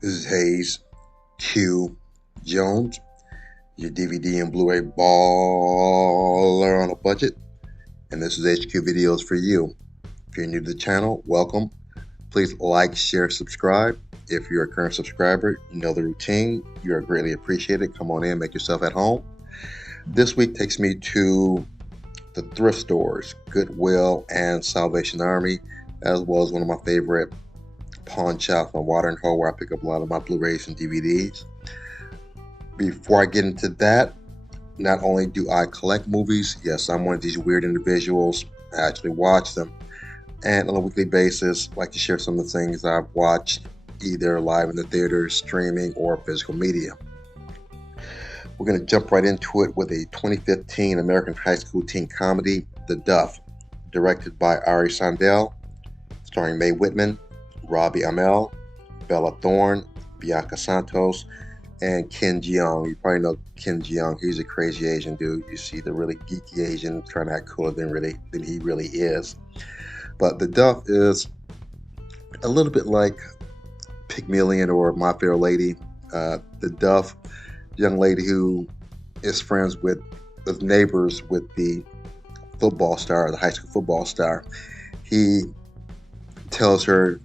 This is Hayes Q Jones, your DVD and Blu-ray baller on a budget, and this is HQ Videos for you. If you're new to the channel, welcome. Please like, share, subscribe. If you're a current subscriber, you know the routine. You are greatly appreciated. Come on in, make yourself at home. This week takes me to the thrift stores, Goodwill and Salvation Army, as well as one of my favorite pawn shops on Water and Hole, where I pick up a lot of my Blu-rays and DVDs. Before I get into that, not only do I collect movies, yes, I'm one of these weird individuals. I actually watch them, and on a weekly basis, I like to share some of the things I've watched, either live in the theaters, streaming, or physical media. We're going to jump right into it with a 2015 American high school teen comedy, The Duff, directed by Ari Sandel, starring Mae Whitman, Robbie Amell, Bella Thorne, Bianca Santos, and Ken Jeong. You probably know Ken Jeong. He's a crazy Asian dude. You see the really geeky Asian trying to act cooler than he really is. But The Duff is a little bit like Pygmalion or My Fair Lady. The Duff, young lady who is friends with neighbors with the football star, the high school football star. He tells her,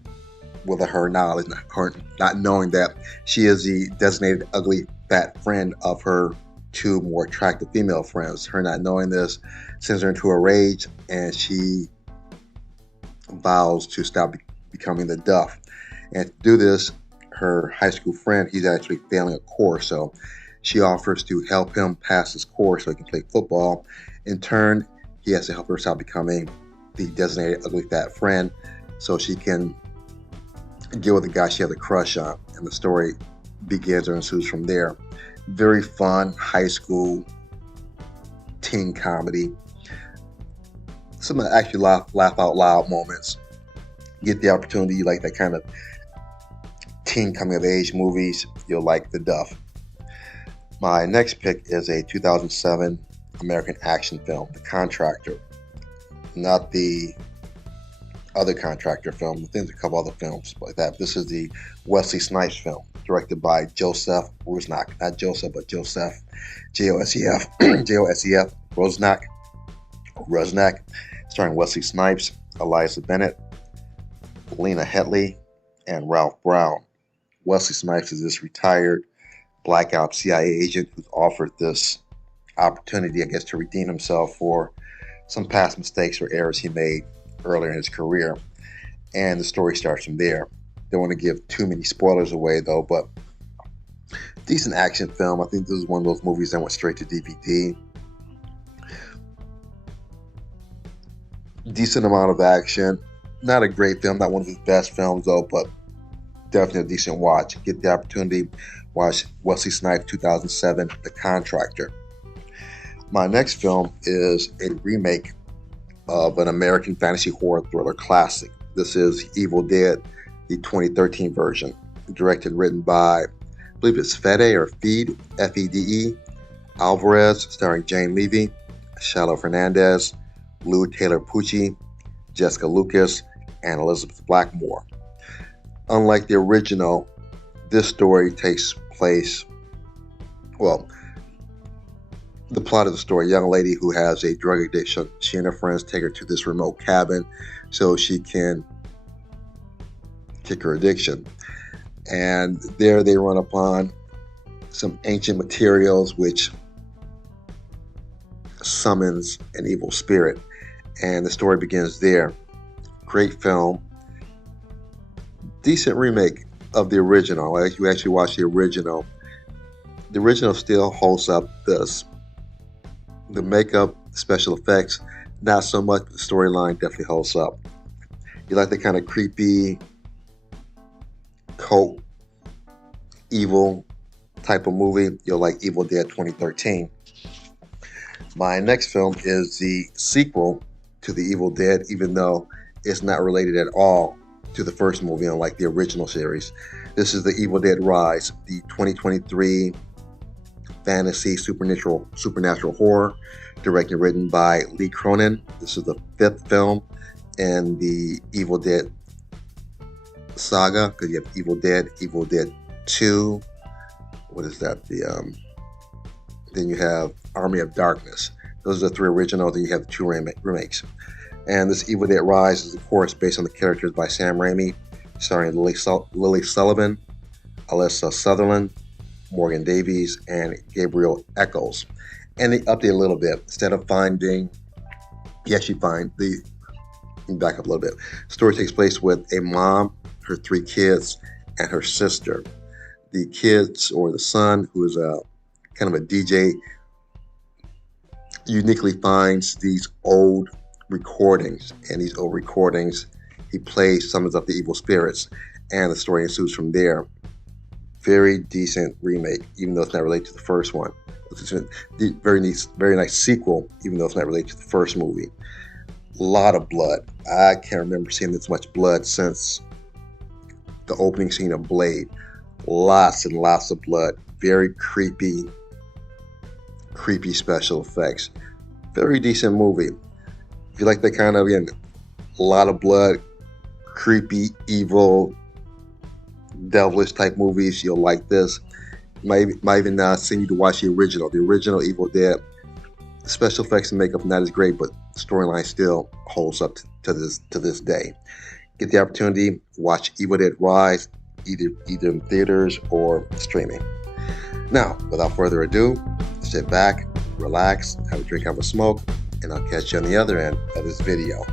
with her knowledge, her not knowing that she is the designated ugly fat friend of her two more attractive female friends. Her not knowing this sends her into a rage, and she vows to stop becoming the Duff. And to do this, her high school friend, he's actually failing a course, so she offers to help him pass his course so he can play football. In turn, he has to help her stop becoming the designated ugly fat friend so she can deal with the guy she has a crush on, and the story begins or ensues from there. Very fun high school teen comedy. Some actually laugh out loud moments. Get the opportunity, you like that kind of teen coming of age movies, you'll like The Duff. My next pick is a 2007 American action film, The Contractor. Not the other Contractor film. I think there's a couple other films like that. This is the Wesley Snipes film, directed by Joseph Rusnak. Not Joseph, but Joseph, Josef, Josef Rusnak, starring Wesley Snipes, Eliza Bennett, Lena Headley, and Ralph Brown. Wesley Snipes is this retired black ops CIA agent who's offered this opportunity, I guess, to redeem himself for some past mistakes or errors he made earlier in his career, and the story starts from there. Don't want to give too many spoilers away though, but decent action film. I think this is one of those movies that went straight to DVD. Decent amount of action. Not a great film, not one of his best films though, but definitely a decent watch. Get the opportunity, watch Wesley Snipes 2007, The Contractor. My next film is a remake of an American fantasy horror thriller classic. This is Evil Dead, the 2013 version, directed and written by, I believe it's Fede, F-E-D-E, Alvarez, starring Jane Levy, Shiloh Fernandez, Lou Taylor Pucci, Jessica Lucas, and Elizabeth Blackmore. Unlike the original, this story takes place, well, the plot of the story, a young lady who has a drug addiction. She and her friends take her to this remote cabin so she can kick her addiction. And there they run upon some ancient materials which summons an evil spirit. And the story begins there. Great film. Decent remake of the original. Like, you actually watch the original still holds up. The makeup, special effects, not so much. The storyline definitely holds up. You like the kind of creepy, cult, evil type of movie, you'll like Evil Dead 2013. My next film is the sequel to the Evil Dead, even though it's not related at all to the first movie, unlike the original series. This is the Evil Dead Rise, the 2023 fantasy supernatural horror, directed and written by Lee Cronin. This is the fifth film in the Evil Dead saga, because you have Evil Dead 2. What is that? Then you have Army of Darkness. Those are the 3 originals. Then you have the 2 remakes. And this Evil Dead Rise is, of course, based on the characters by Sam Raimi, starring Lily Sullivan, Alyssa Sutherland, Morgan Davies, and Gabriel Eccles. And they update a little bit. Instead of finding, you actually find the, back up a little bit. The story takes place with a mom, her 3 kids, and her sister. The kids, or the son, who is a kind of a DJ, uniquely finds these old recordings. And these old recordings, he plays, summons up the evil spirits, and the story ensues from there. Very decent remake, even though it's not related to the first one. It's a very nice sequel, even though it's not related to the first movie. A lot of blood. I can't remember seeing this much blood since the opening scene of Blade. Lots and lots of blood. Very creepy special effects. Very decent movie. If you like that kind of, again, a lot of blood, creepy, evil, devilish type movies, you'll like this. Might even send you to watch the original Evil Dead. The special effects and makeup not as great, but the storyline still holds up to this day. Get the opportunity, watch Evil Dead Rise, either in theaters or streaming. Now, without further ado, sit back, relax, have a drink, have a smoke, and I'll catch you on the other end of this video.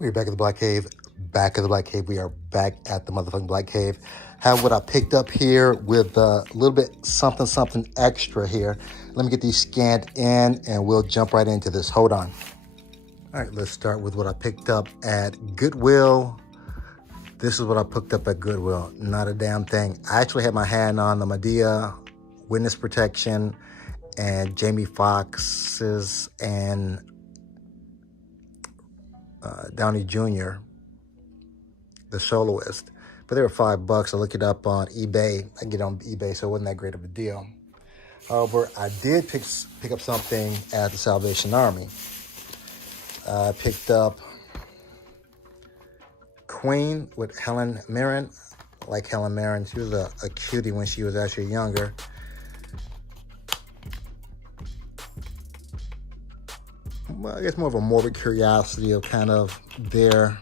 We're back at the Black Cave. Back at the Black Cave. We are back at the motherfucking Black Cave. Have what I picked up here with a little bit something extra here. Let me get these scanned in and we'll jump right into this. Hold on. All right, let's start with what I picked up at Goodwill. This is what I picked up at Goodwill. Not a damn thing. I actually had my hand on the Medea, Witness Protection, and Jamie Foxx's and Downey Jr., the soloist. But they were $5. I looked it up on eBay. I get on eBay, so it wasn't that great of a deal. However, I did pick up something at the Salvation Army. I picked up Queen with Helen Mirren. I like Helen Mirren. She was a cutie when she was actually younger. Well, I guess more of a morbid curiosity of kind of their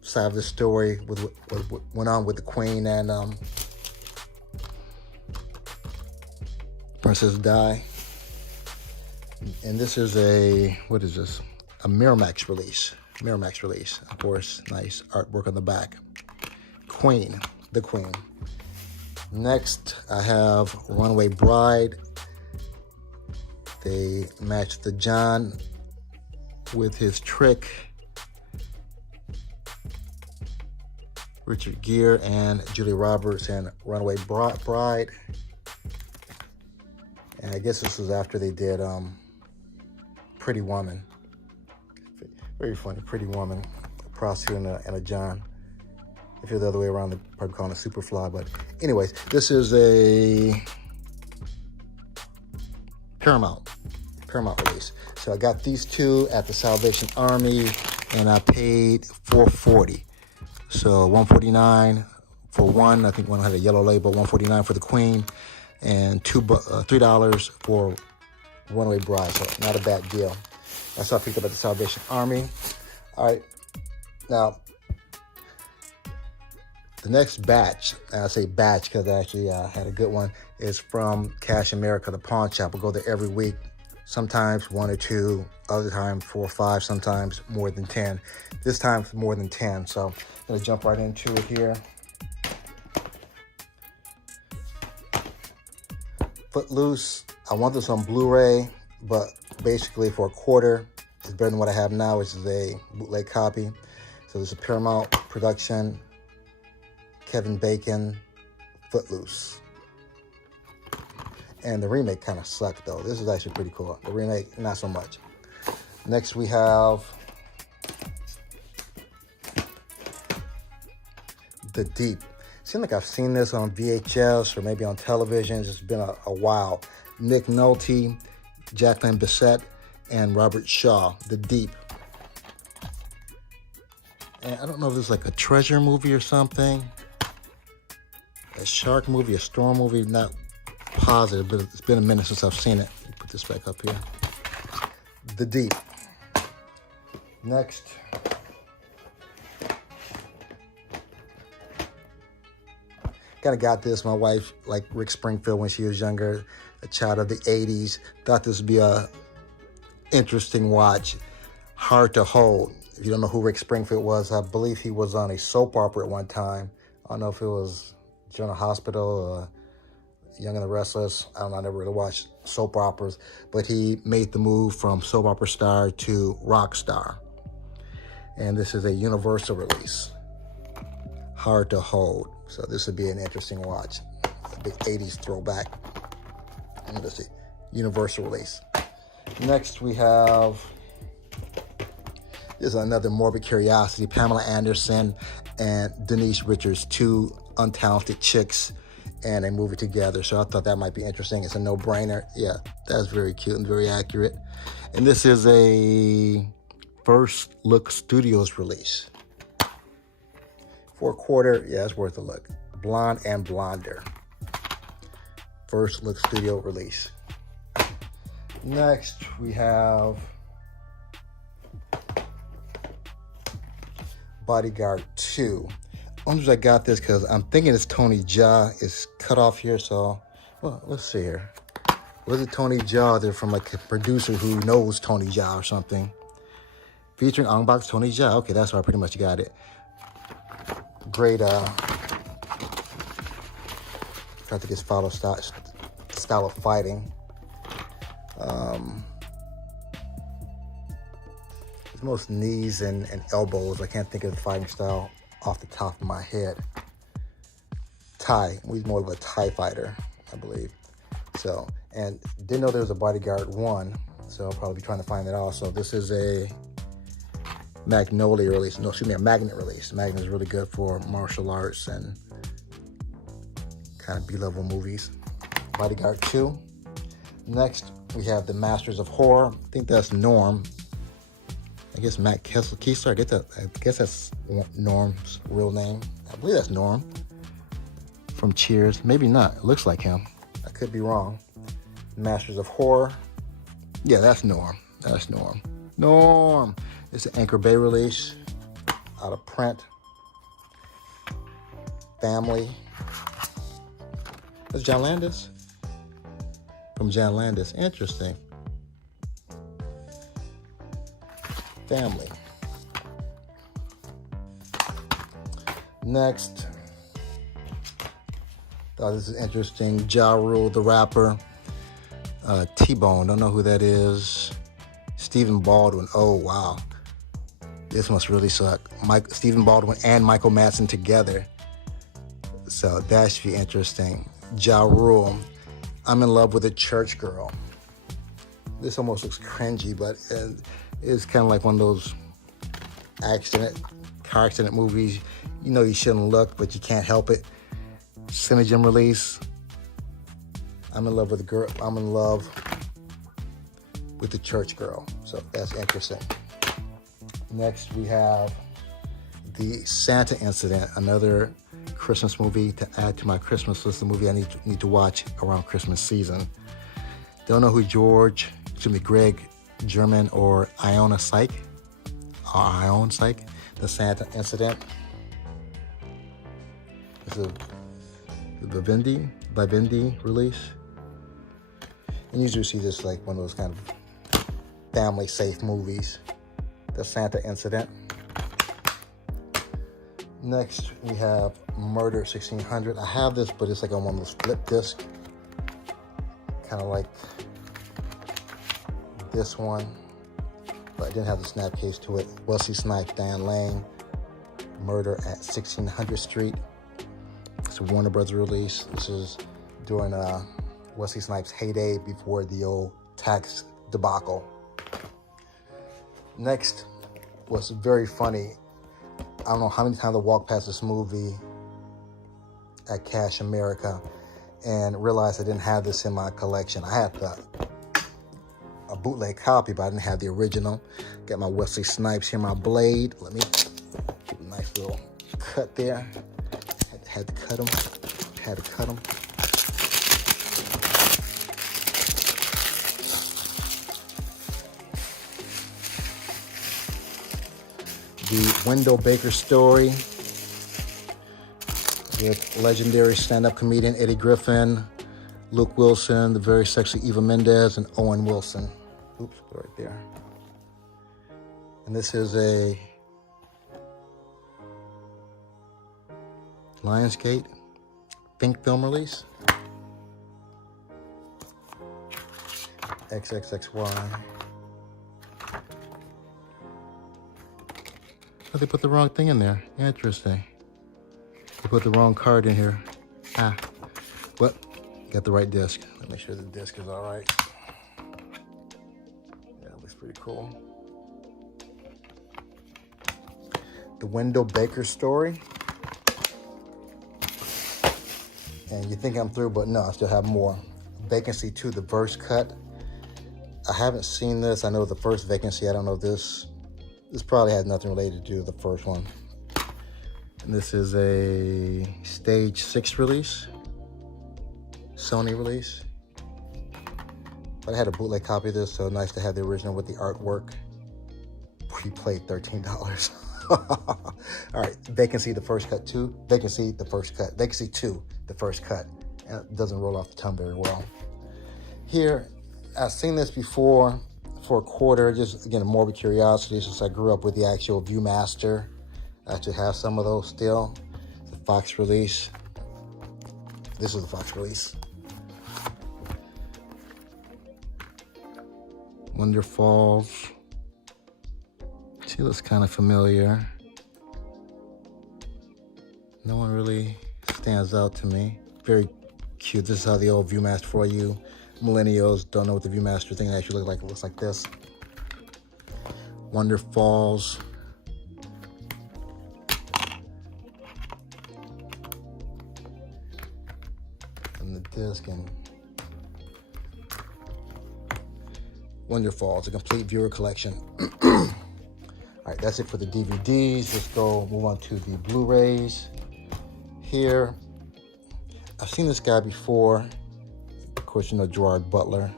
side of the story with what went on with the Queen and Princess Di. And this is what is this? A Miramax release. Miramax release. Of course, nice artwork on the back. Queen, the Queen. Next, I have Runaway Bride. They matched the John with his trick. Richard Gere and Julia Roberts and Runaway Bride. And I guess this was after they did Pretty Woman. Very funny, Pretty Woman. A prostitute and a John. If you're the other way around, they're probably calling it Superfly. But anyways, this is a Paramount release. So I got these two at the Salvation Army, and I paid $4.40. So $1.49 for one. I think one had a yellow label. $1.49 for the Queen, and $3 for Runaway Bride. So not a bad deal. That's what I picked up at the Salvation Army. All right, now the next batch, and I say batch because I actually had a good one, is from Cash America, the pawn shop. I go there every week. Sometimes 1 or 2, other times 4 or 5, sometimes more than 10. This time more than 10. So I'm gonna jump right into it here. Footloose. I want this on Blu-ray, but basically for $0.25, it's better than what I have now, which is a bootleg copy. So this is a Paramount production. Kevin Bacon, Footloose. And the remake kind of sucked, though. This is actually pretty cool. The remake, not so much. Next, we have The Deep. Seems like I've seen this on VHS or maybe on television. It's been a while. Nick Nolte, Jacqueline Bisset, and Robert Shaw, The Deep. And I don't know if this is like a treasure movie or something. A shark movie, a storm movie, not positive, but it's been a minute since I've seen it. Put this back up here. The Deep. Next. Kind of got this. My wife, like Rick Springfield when she was younger, a child of the 80s, thought this would be a interesting watch. Hard to Hold. If you don't know who Rick Springfield was, I believe he was on a soap opera at one time. I don't know if it was General Hospital or Young and the Restless. I don't know, I never really watched soap operas, but he made the move from soap opera star to rock star. And this is a Universal release. Hard to Hold. So this would be an interesting watch. A big 80s throwback. Let me see. Universal release. Next we have, this is another Morbid Curiosity, Pamela Anderson and Denise Richards, two untalented chicks, and they move it together. So I thought that might be interesting. It's a no-brainer. Yeah, that's very cute and very accurate. And this is a First Look Studios release. For a quarter, yeah, it's worth a look. Blonde and Blonder. First Look Studio release. Next, we have Bodyguard 2. I wonder if I got this because I'm thinking it's Tony Jaa. It's cut off here, so, well, let's see here. Was it Tony Jaa? They're from like a producer who knows Tony Jaa or something. Featuring Ongbox Tony Jaa. Okay, that's why I pretty much got it. Great, I think it's style of fighting. It's most knees and elbows. I can't think of the fighting style off the top of my head. Thai. He's more of a Thai fighter, I believe. So, and didn't know there was a Bodyguard 1, so I'll probably be trying to find that also. This is a Magnolia release. No, excuse me, a Magnet release. Magnet is really good for martial arts and kind of B-level movies. Bodyguard 2. Next, we have the Masters of Horror. I think that's Norm. I guess Matt Kessler. I guess that's Norm's real name. I believe that's Norm from Cheers. Maybe not. It looks like him. I could be wrong. Masters of Horror. Yeah, that's Norm. That's Norm. Norm. It's an Anchor Bay release. Out of print. Family. That's John Landis. From John Landis. Interesting. Family. Next. Thought this is interesting. Ja Rule, the rapper. T-Bone. Don't know who that is. Stephen Baldwin. Oh, wow. This must really suck. Stephen Baldwin and Michael Madsen together. So that should be interesting. Ja Rule. I'm in love with a church girl. This almost looks cringy, but it's kind of like one of those car accident movies. You know you shouldn't look, but you can't help it. Cinegem release. I'm in love with a girl. I'm in love with the church girl. So that's interesting. Next, we have The Santa Incident, another Christmas movie to add to my Christmas list, a movie I need to watch around Christmas season. Don't know who Greg German or Ione Syke, The Santa Incident. This is the Vivendi release. And usually you see this like one of those kind of family safe movies. The Santa Incident. Next, we have Murder 1600. I have this, but it's like on one of those flip discs. Kind of like this one, but I didn't have the snap case to it. Wesley Snipes, Dan Lane, Murder at 1600 Street. It's a Warner Brothers release. This is during Wesley Snipes' heyday before the old tax debacle. Next was very funny. I don't know how many times I walked past this movie at Cash America and realized I didn't have this in my collection. I had a bootleg copy, but I didn't have the original. Got my Wesley Snipes here, my blade. Let me give a nice little cut there. Had to cut them. The Wendell Baker Story with legendary stand-up comedian Eddie Griffin, Luke Wilson, the very sexy Eva Mendes, and Owen Wilson. Oops, right there. And this is a Lionsgate Think Film release. XXXY. Oh, they put the wrong thing in there. Interesting. They put the wrong card in here. But got the right disc. Let me make sure the disc is all right. Looks pretty cool. The Wendell Baker Story. And you think I'm through, but no, I still have more. Vacancy 2, the verse cut. I haven't seen this. I know the first Vacancy. I don't know this. This probably has nothing related to the first one. And this is a stage 6 release. Sony release. But I had a bootleg copy of this, so nice to have the original with the artwork. Pre-played $13. All right, Vacancy, the first cut 2. Vacancy, the first cut. Vacancy 2, the first cut. And it doesn't roll off the tongue very well. Here, I've seen this before for a quarter, just again, a morbid curiosity since I grew up with the actual Viewmaster. I actually have some of those still. The Fox release. This is the Fox release. Wonder Falls. She looks kind of familiar. No one really stands out to me. Very cute. This is how the old Viewmaster, for you millennials don't know what the Viewmaster thing actually looks like. It looks like this. Wonder Falls. And the disc and Wonder Falls, a complete viewer collection. All right, that's it for the DVDs. Let's go move on to the Blu-rays. Here, I've seen this guy before. Of course, you know Gerard Butler,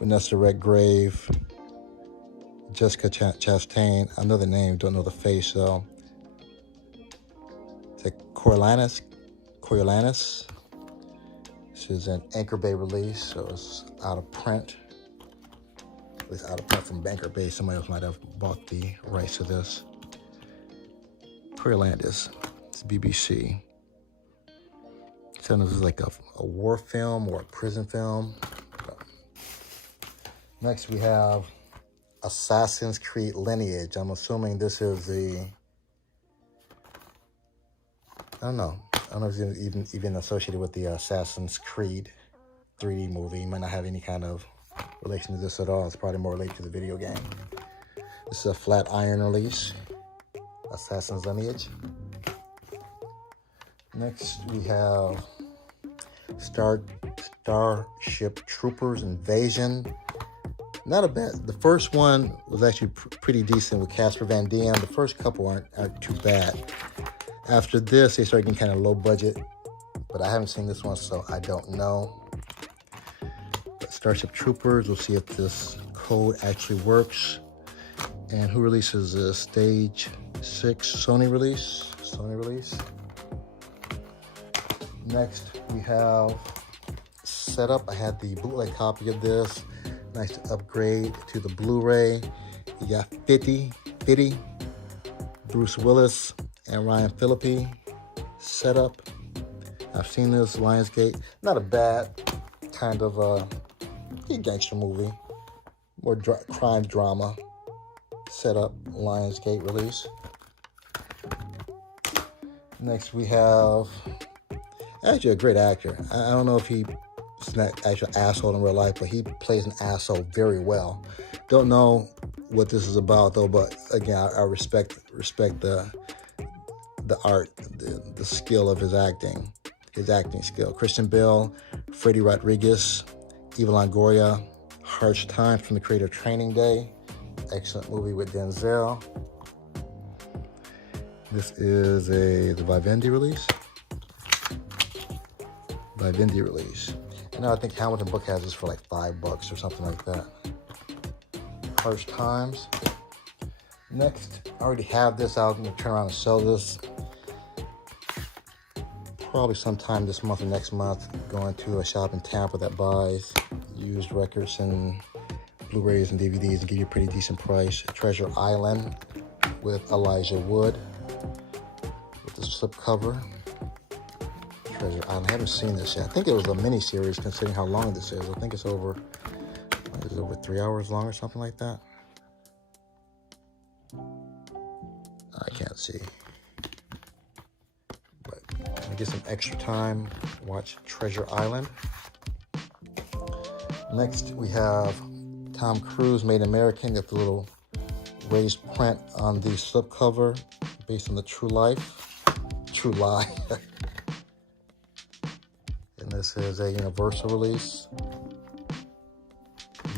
Vanessa Redgrave, Jessica Chastain. I know the name, don't know the face though. It's like Coriolanus. This is an Anchor Bay release, so it's out of print. At least out of print from Anchor Bay. Somebody else might have bought the rights to this. Coriolanus. It's BBC. So this is like a war film or a prison film. Next we have Assassin's Creed Lineage. I'm assuming this is the, I don't know if it's even associated with the Assassin's Creed 3D movie. It might not have any kind of relation to this at all. It's probably more related to the video game. This is a flat iron release. Assassin's Lineage. Next we have Starship Troopers Invasion. Not a bad. The first one was actually pretty decent with Casper Van Dien. The first couple aren't too bad. After this, they started getting kind of low budget, but I haven't seen this one, so I don't know. But Starship Troopers, we'll see if this code actually works. And who releases this? Stage 6 Sony release. Next, we have Setup. I had the bootleg copy of this. Nice to upgrade to the Blu-ray. You got 50, Bruce Willis, and Ryan Phillippe. Setup. I've seen this, Lionsgate. Not a bad kind of gangster movie. More crime drama. Setup, Lionsgate release. Next we have, actually a great actor. I don't know if he's not actual asshole in real life, but he plays an asshole very well. Don't know what this is about though, but again, I respect the art, the skill of his acting skill. Christian Bale, Freddie Rodriguez, Eva Longoria, Harsh Times from the creator of Training Day. Excellent movie with Denzel. This is the Vivendi release. And now I think Hamilton Book has this for like $5 or something like that. Harsh Times. Next, I already have this out. I'm gonna turn around and sell this. Probably sometime this month or next month. Going to a shop in Tampa that buys used records and Blu-rays and DVDs and give you a pretty decent price. Treasure Island with Elijah Wood with the slipcover. Treasure Island. I haven't seen this yet. I think it was a mini-series considering how long this is. I think it's over 3 hours long or something like that. I can't see. But let me get some extra time. Watch Treasure Island. Next we have Tom Cruise, Made in America. Got the little raised print on the slipcover based on the True Lie. And this is a universal release,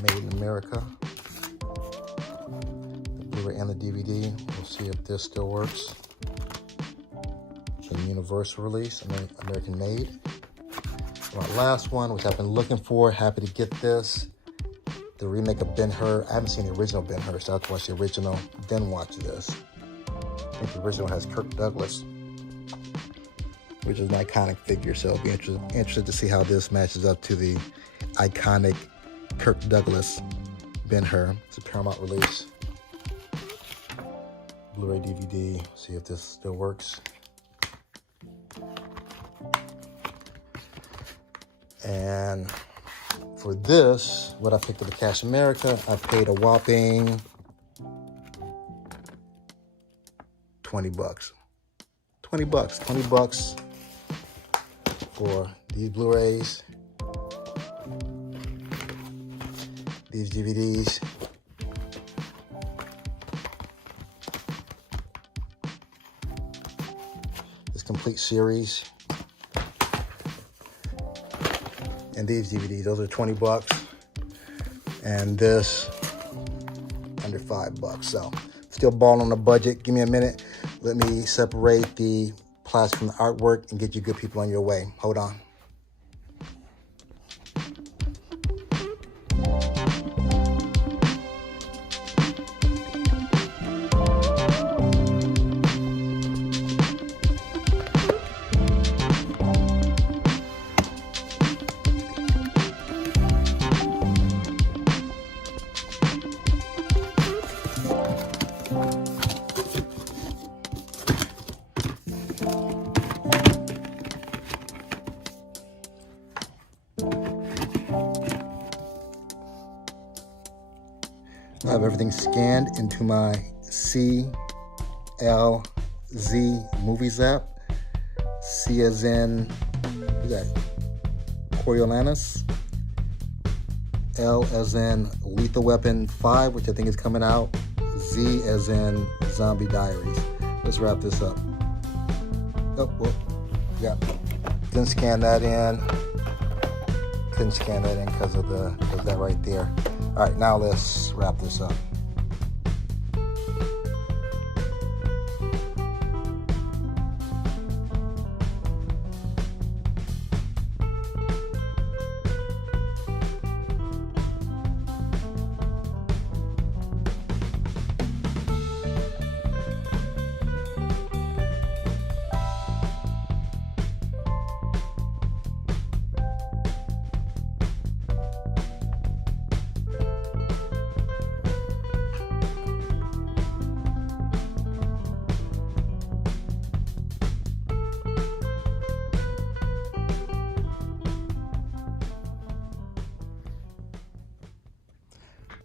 Made in America. The Blu-ray and the DVD. We'll see if this still works. It's a universal release, American made. Our last one, which I've been looking for, happy to get this. The remake of Ben-Hur. I haven't seen the original Ben-Hur, so I have to watch the original, then watch this. I think the original has Kirk Douglas, which is an iconic figure, so I'll be interested to see how this matches up to the iconic Kirk Douglas Ben-Hur. It's a Paramount release. Blu-ray DVD. See if this still works. And for this, what I picked up at Cash America, I paid a whopping $20. $20 for these Blu-rays, these DVDs. This complete series. And these DVDs, those are $20. And this, under $5. So, still balling on the budget. Give me a minute. Let me separate the plastic from the artwork and get you good people on your way. Hold on. I have everything scanned into my CLZ Movies app. C as in, who's that? Coriolanus. L as in Lethal Weapon 5, which I think is coming out. Z as in Zombie Diaries. Let's wrap this up. Oh, well, yeah. Didn't scan that in. Couldn't scan that in because of that right there. All right, now let's wrap this up.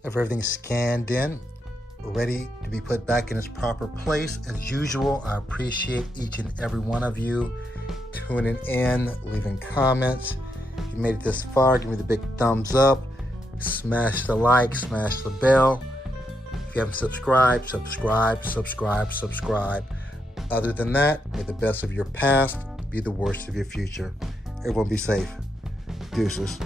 If everything's scanned in, ready to be put back in its proper place. As usual, I appreciate each and every one of you tuning in, leaving comments. If you made it this far, give me the big thumbs up. Smash the like, smash the bell. If you haven't subscribed, subscribe. Other than that, may the best of your past be the worst of your future. Everyone be safe. Deuces.